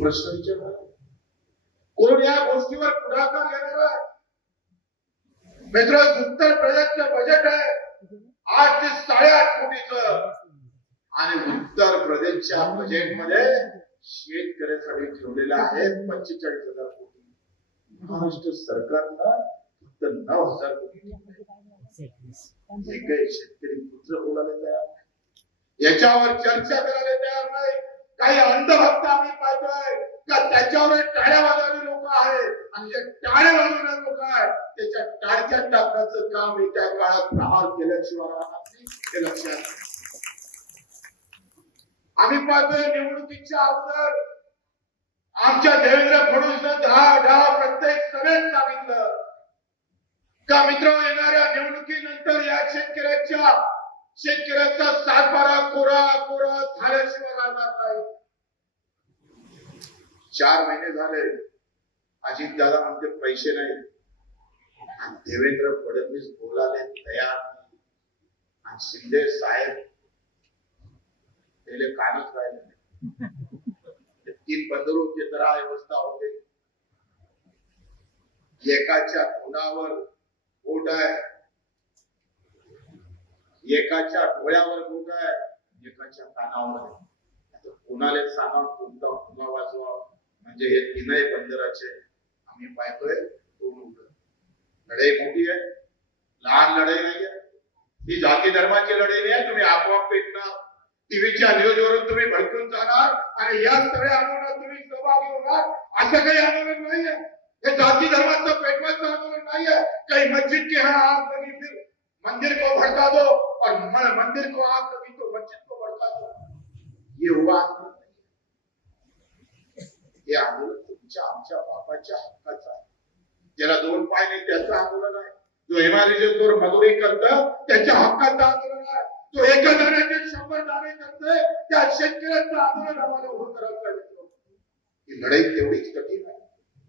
प्रश्न विचारणार? कोण या गोष्टीवर पुढाकार घेणार आहे? मित्र, उत्तर प्रदेशचं बजेट आहे 8 ते 8.5 कोटीचं, आणि उत्तर प्रदेशच्या बजेटमध्ये शेतकऱ्यासाठी ठेवलेलं आहे 45,000 कोटी. महाराष्ट्र सरकारनं फक्त 9,000 कोटी. एकही शेतकरी पुत्र बोलायला तयार नाही, याच्यावर चर्चा करायला तयार नाही. काही अंधभक्त आम्ही पाहतोय का त्याच्यावर टाळ्या वाजवणारे लोक आहेत, आणि जे टाळ्या वाजवणारे लोक आहेत त्याच्या टाळक्या टाकण्याचं काम येत्या काळात प्रहार केल्याशिवाय राहणार नाही, हे लक्षात घ्या. आम्ही पाहतोय निवडणुकीच्या अगोदर आमच्या देवेंद्र फडणवीसनं ढा प्रत्येक सभेत सांगितलं का मित्र, येणाऱ्या निवडणुकीनंतर या शेतकऱ्याचा सातबारा कोरा झाल्याशिवाय राहणार नाही. 4 महिने झाले, अजित दादा म्हणते पैसे नाही, आणि देवेंद्र फडणवीस बोलायला तयार नाही, आणि शिंदे साहेब पहिले कानच राहिले नाही. 3 बंदरूची तर अवस्था होते. एकाच्या तोंडावर बोट आहे, एकाच्या डोळ्यावर बोट आहे, एकाच्या कानावर आहे. आता कोणाला सांगा कोणता फुगा वाजवा, म्हणजे हे 3ही बंदराचे आम्ही पाहतोय. लढाई मोठी आहे, लहान लढाई नाही आहे. ही जाती धर्माची लढाई नाही आहे. तुम्ही आपोआप पेटणार, टीव्हीच्या न्यूज वरून तुम्ही भडकून जाणार आणि या सगळ्या आंदोलनात तुम्ही सहभागी होणार, असं काही आंदोलन नाहीये. हे जाती धर्माचं पेटवायचं आंदोलन नाहीये. काही मस्जिद के यहाँ आग लगी फिर मंदिर को भड़का दो, और मंदिर को आग लगी तो मस्जिद को भड़का दो, ये हुआ आंदोलन नाही. हे आंदोलन तुमच्या आमच्या बापाच्या हक्काचं आहे. ज्याला 2 पाय नाही त्याचं आंदोलन आहे. जो एमआयडीसीवर मजुरी करतं त्याच्या हक्काचं आंदोलन आहे. जो एका दाण्याचे 100 दाणे करतोय त्या शेतकऱ्याचं आंदोलन आम्हाला उभं करायचं आहे. ही लढाई तेवढीच कठीण आहे.